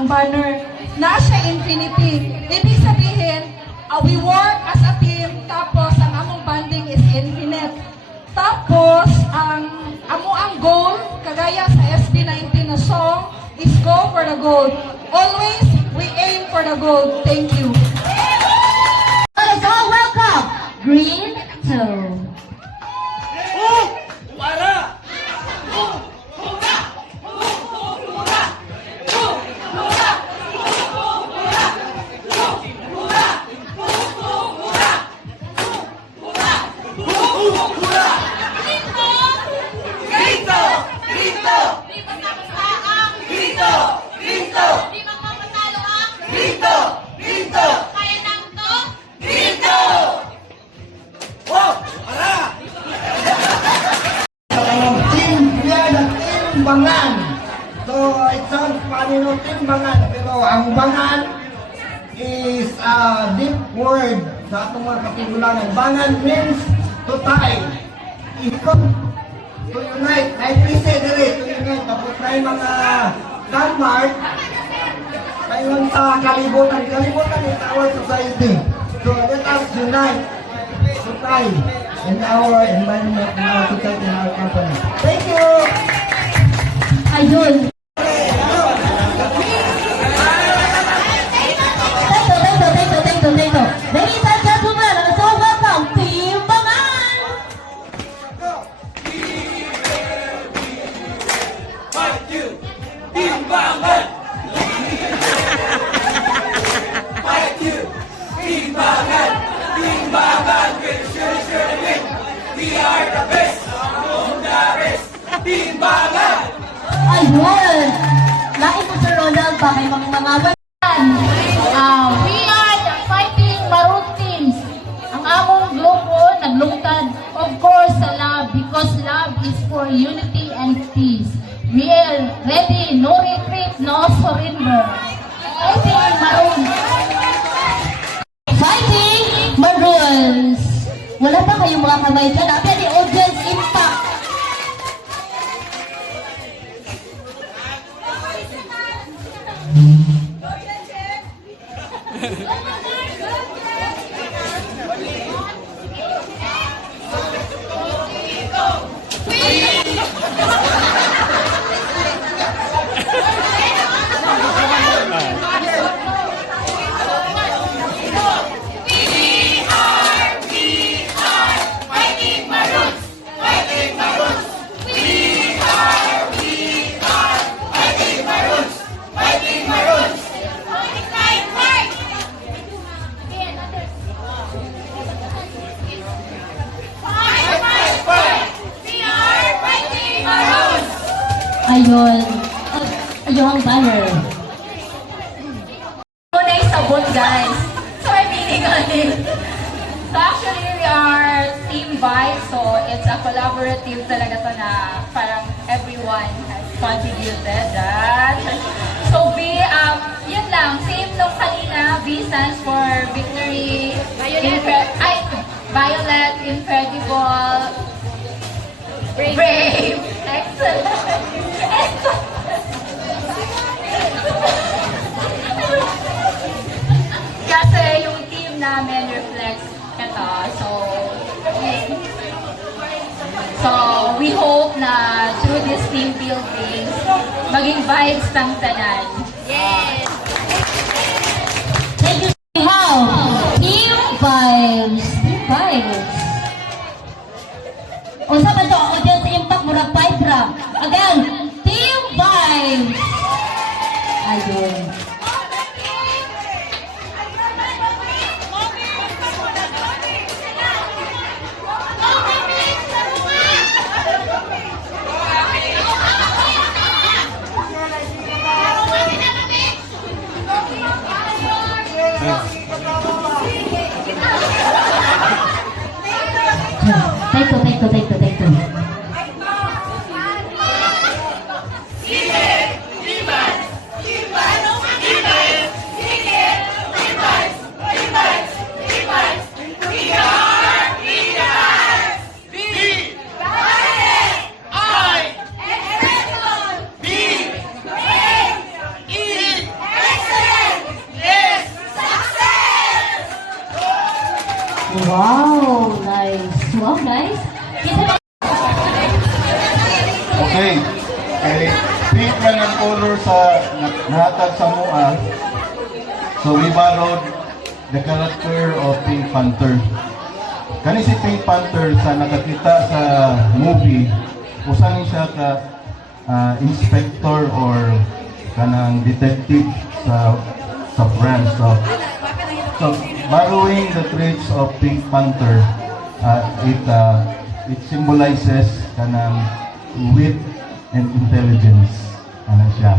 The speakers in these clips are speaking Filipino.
ang banner. Nasa infinity. Ibig sabihin, we work as a team, tapos ang among banding is infinite. Tapos, ang goal, kagaya sa SB19 na song, is go for the gold. Always, we aim for the gold. Thank you. Let's all welcome Green 2. Bangan. So, it sounds funny, no? Timbangan. Pero ang bangan is a deep word sa atong mga katigulangan. Bangan means to tie. Ikot. To unite. Naipise diri. To unite. Tapos na yung mga Denmark. Ngayon sa kalibutan. Kalibutan is our society. So, let us unite. To tie in our environment, in our society, in our company. Thank you! Ayun. Thank you. Ladies and gentlemen, let's all welcome Team Bangan! Fight you! Team Bangan! Fight you! Team Bangan! Team Bangan will sure to win! We are the best among the rest! Team Bangan! Ayun! Lain mo Sir Ronald ba may mga We are the Fighting Maroon teams. Ang among grupo naglungtad, of course, sa love because love is for unity and peace. We are ready, no retreat, no surrender. Fighting Maroon. Fighting Maroons! Wala pa kayong mga kamay dyan. Apya ni audience impact. Ayun. Ayun ang banner. Muna yung sabon, guys. So, I'm meaning on it. So, actually, we are team vibe. So, it's a collaborative talaga to na parang everyone has contributed. So, B, yun lang. Same nung kanina. V stands for victory. Violet, incredible. Brave. Excellent. Kasi yung team namin reflects ito. So we hope na through this team building, maging vibes ng tanan. Yes! Thank you. How? Team Vibes. Team Vibes. Unsa man to audience impact murag 5 ra. Again, Team Vibes. Ayun. Take two. Wow, nice. Wow, nice. Kinsa Okay. Pink man ang color sa nahatag sa mua. So we borrowed the character of Pink Panther. Kani si Pink Panther sa nakakita sa movie, usan siya ka inspector or kanang detective sa France. So borrowing the traits of Pink Panther, it symbolizes kanang wit and intelligence. Ano siya.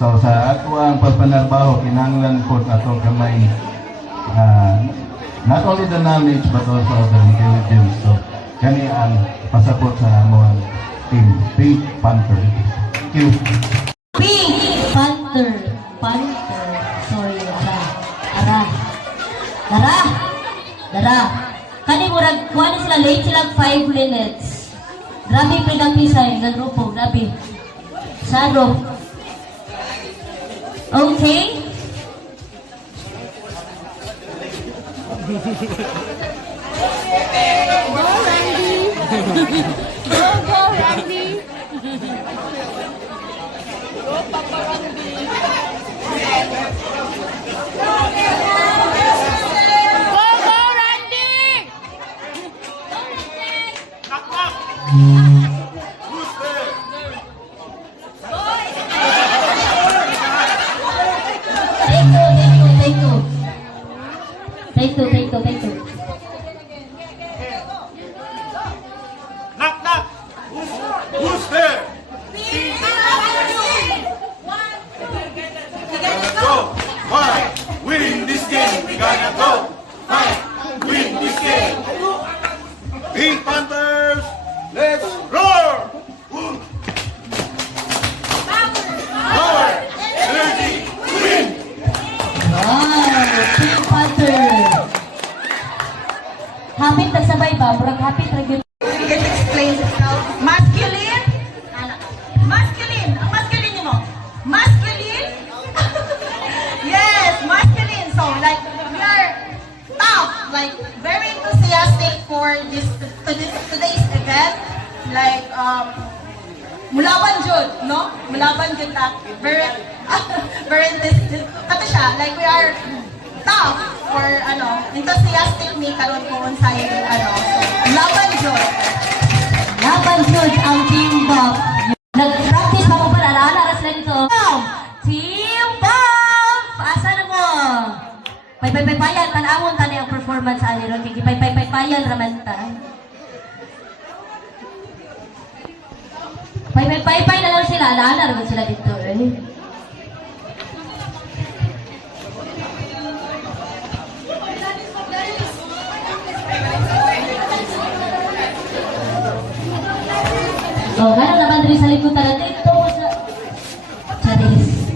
So sa ato ang pagpanarbaho, kinahanglan po ato gamay not only the knowledge but also the intelligence. So kani ang pasapot sa among team Pink Panther. Thank you. Pink Panther. Panther. Sorry, Dara. Kani murag kuha na sila late sila 5 minutes. Grabe pinagpisay ng grupo, grabe. Saro. Okay. Thank you. Knock knock. Who's there? Gonna go. Fight. Win this game. We gotta go. Fight. Win this game. Pink Panthers. Let's roar. Power. Energy. Win. Wow, Pink Panther. Hapit nagsabay ba? Murag hapit ra gyud. It explains itself. Masculine. Masculine. Ang masculine mo. Masculine. Yes, masculine. So, like, we are tough. Like, very enthusiastic for today's event. Like, mulaban jud, no? Mulaban jud ta. Very, very kato siya. Like, we are tough or enthusiastic mi karon ko unsay so laban jud. Laban jud ang Team Buff. Nag-practice pa mo pala, naalala sila dito. Team Buff! Asa na mo? Pay-pay-payan, tanawon tani ang performance sa aniro. Kaya pay-pay-payan raman ta. Pay-pay na lang sila, naalala raman sila dito eh. Oh, gano'n naman rin sa likod natin. Ito sa... Charis.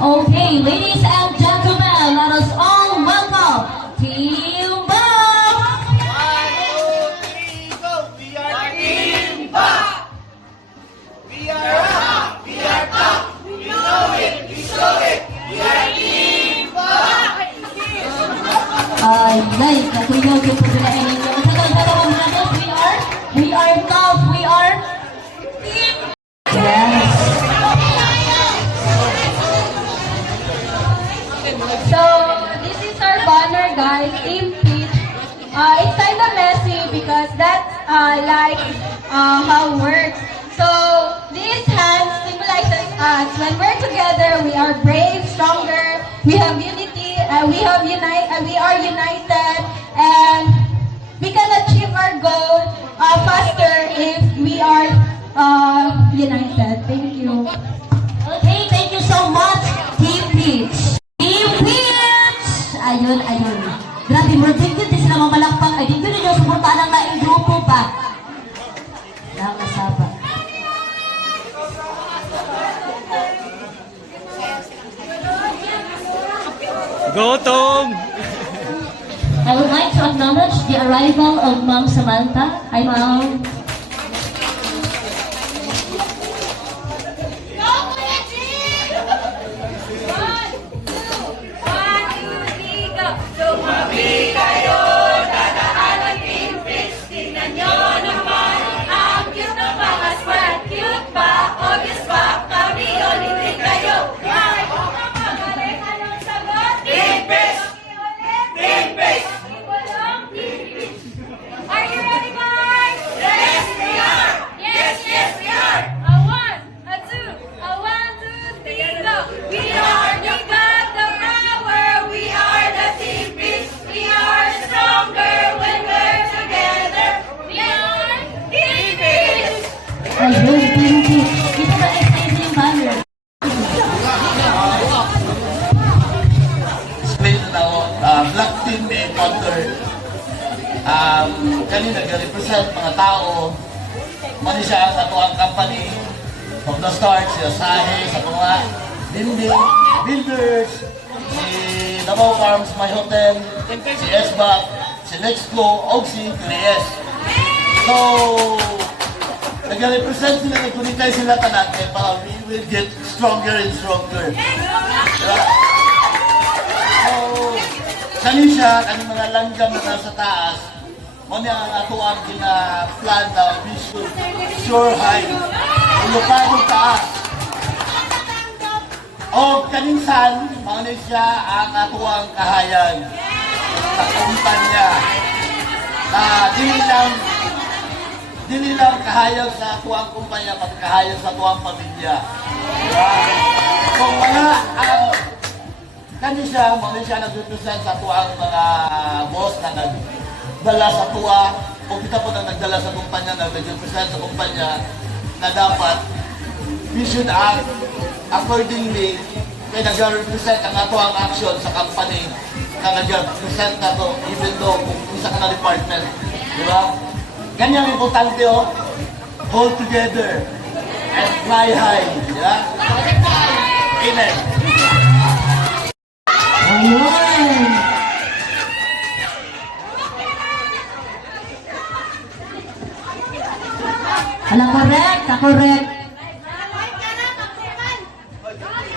Okay, ladies and gentlemen, let us all welcome Team Buff! 1, 2, 3, go! We are Team Buff! We are up! We are tough! We know it! We show it! We are Team Buff! Ay, katuyog yung pagkulain ninyo. Sa we are tough, we are Team. Yes. So, this is our banner, guys, Team Peach. It's kind of messy because that's how it works. So, these hands symbolizes us. When we're together, we are brave, stronger, we have unity, we are united, and we can achieve our goal faster if we are united. Thank you. Okay, thank you so much, Team Peach. Team Peach! Ayun. Grabe, murag din sila mamalakpak. Ay, din nyo suportahan ang laing grupo pa. Nakasaba. Go, Tom! I would like to acknowledge the arrival of Ma'am Samantha. Hi, Ma'am. Tumami kayo, Kanina nag-represent mga tao. Mali siya sa tuwang company. From the start, si Asahi, sa mga builders, si Davao Farms, My Hotel, si SBAC, si Nexco, og si Reyes. So, nag-represent sila, nagkunitay sila tanan, kaya pa we will get stronger and stronger. Diba? So, kani siya, kani mga langgam na nasa taas, mo niya ang ato ang gina-plan na we should sure high. Ilocano taas. O kaninsan, maunay siya ang ato ang kahayan sa kumpanya na dili lang kahayag sa ato ang kumpanya, pati kahayag sa ato ang pamilya. Kung mga ang kanisya, maunay siya nag-represent sa ato ang mga boss na nagdala sa tuwa, o kita po na nagdala sa kumpanya, nag-represent sa kumpanya, na dapat we should act accordingly kaya nag-represent ang ato ang action sa company na nag-represent na to even though kung isa ka na department. Di ba? Ganyan importante hold together and fly high. Di ba? Amen. Ayun. Correct.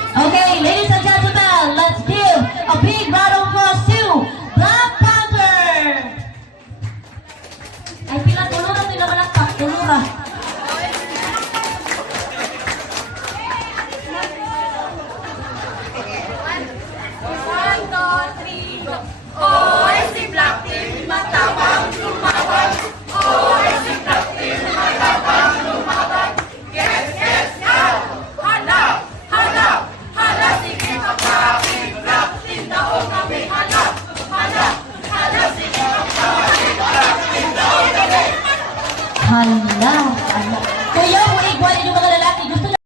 Okay, ladies and gentlemen, let's give a big round of applause to Black Panther. Ay, pila malakpak, tulura. Hala. Kuya, kung igwalin yung mga lalaki, gusto na.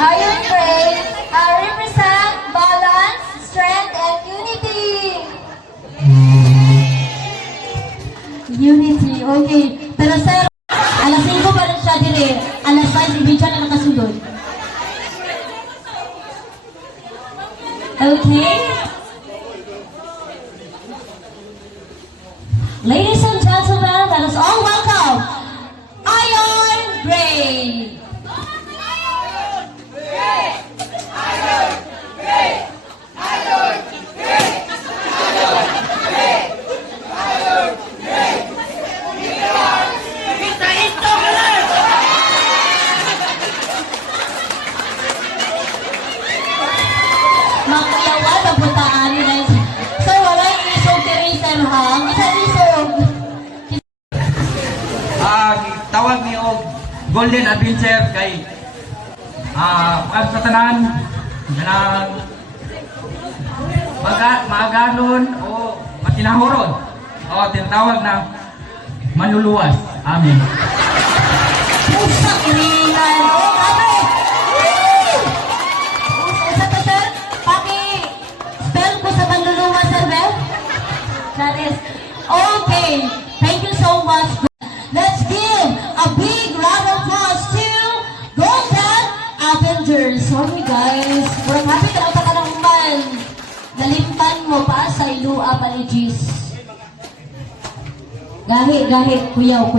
Ayun, Pray, represent balance, strength, and unity. Unity, okay. Pero sir, alas 5 pa rin siya dire. Alas 6, ibig siya na nakasunod. Okay. Ladies and gentlemen, let us all welcome Iron Gray. Makuyawan ang puntaan nila. Sir, wala yung isog kiri, sir, ha? Isang isog. Tawag niyo Golden Adventure kay pagkatanan na maaganon o matinahoron o tinatawag na manluluwas. Amen. Pusa kiringan. Oh, kami! Isa to, sir. Paki-spell ko sa manluluwa, sir, Bel? That is, okay. Thank you so much. Let's give a big round of applause to Golden Avengers. Sorry, guys. Murang happy ka lang ka ng man. Nalimpan mo pa sa ilua pa ni Jis. Gahi, kuyaw.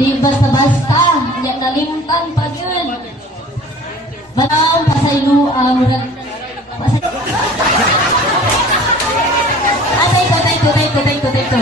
Di basta-basta, nalimpan pa yun. Banaw, pasaylo, pasay... Take two.